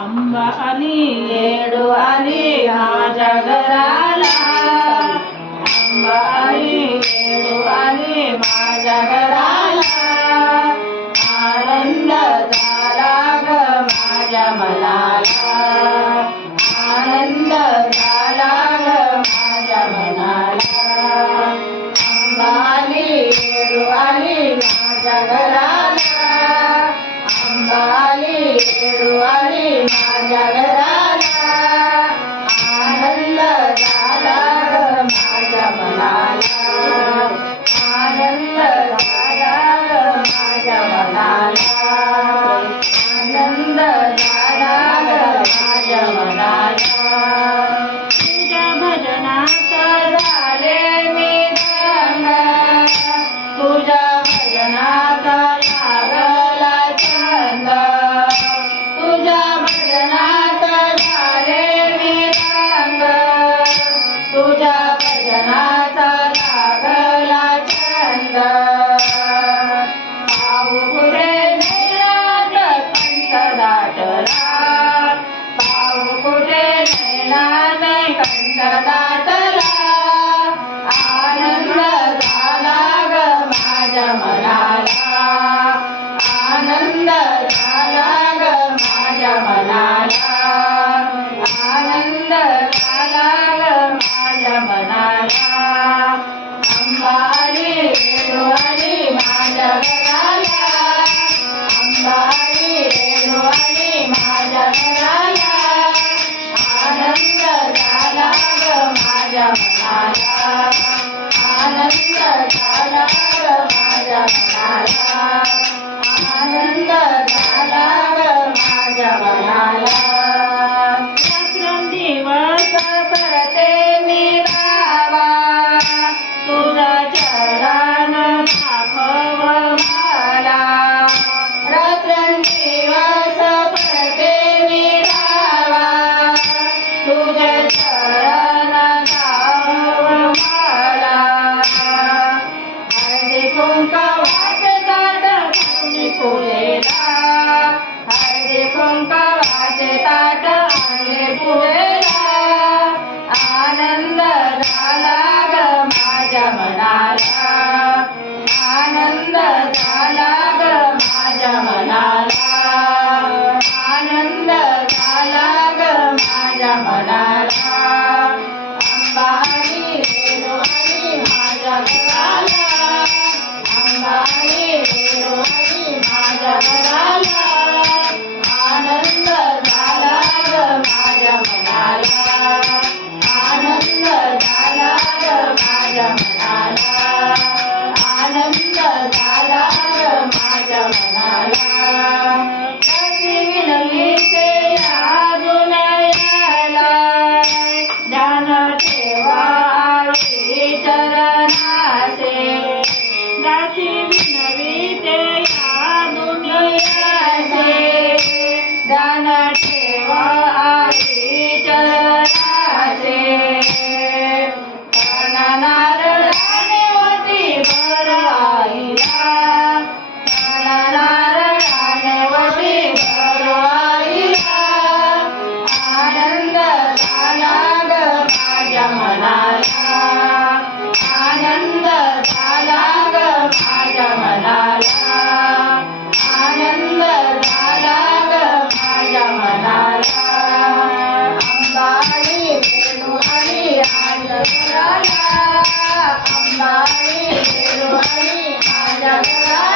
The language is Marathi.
अंबा आली येडू आली माझ्या घराला, अंबा आली येडू आली माझ्या घराला, आनंद झाला ग माझ्या मनाला, आनंद झाला ग माझ्या मनाला, अंबा आली येडू आली माझ्या घराला, अंबा आली येडू आली माझ्या घराला, आनंद झाला ग माझ्या मनाला, आनंद झाला ग माझ्या मनाला, आनंद झाला ग माझ्या मनाला. तुझ्या भजनाचा झाले मी दंग, तुझ्या भजनाचा लागला छंद, तुझ्या भजनाचा झाले मी दंग, तुझ्या भजनाचा लागला छंद, पाहू कुठे नैनात कंठ दाटला, पाहू कुठे नैनाने कंठ दाटला, आनंद झाला ग माझ्या मनाला, आनंद झाला ग माझ्या मनाला, आनंद झाला ग माझ्या मनाला, अंबा आली येडू आली माझ्या घराला, अंबा आली येडू आली माझ्या घराला, आनंद झाला ग माझ्या मनाला, आनंद झाला ग माझ्या मनाला, आनंद झाला ग माझ्या मनाला. रात्रंदिवस करते मी रावा, तुझ्या चरण दाखव मला, रात्रंदिवस करते मी रावा, तुझ्या चरण दाखव मला, हळदी कुंकवाचे ताट आणले पूजेला, हळदी कुंकवाचे ताट आणले पूजेला, आनंद झाला ग माझ्या मनाला, आनंद झाला ग माझ्या मनाला, आनंद झाला ग माझ्या मनाला, अंबा आली येडू आली माझ्या घराला, अंबा आली येडू आली माझ्या घराला, आनंद झाला ग माझ्या मनाला, आनंद झाला ग माझ्या मनाला, आनंद झाला ग माझ्या मनाला. दासी विनवीते अजून याला, ध्यान ठेवा आई चरणासे, दासी विनवीते अजून यासे, ध्यान ठेवा आई चरणासे, नारळाने वटी भर आईला, नारळाने वटी भर आईला, आनंद झाला ग माझ्या मनाला, आनंद झाला ग माझ्या मनाला, आनंद झाला ग माझ्या मनाला, अंबा आली येडू आली माझ्या घराला, अंबा आली येडू आली माझ्या घराला.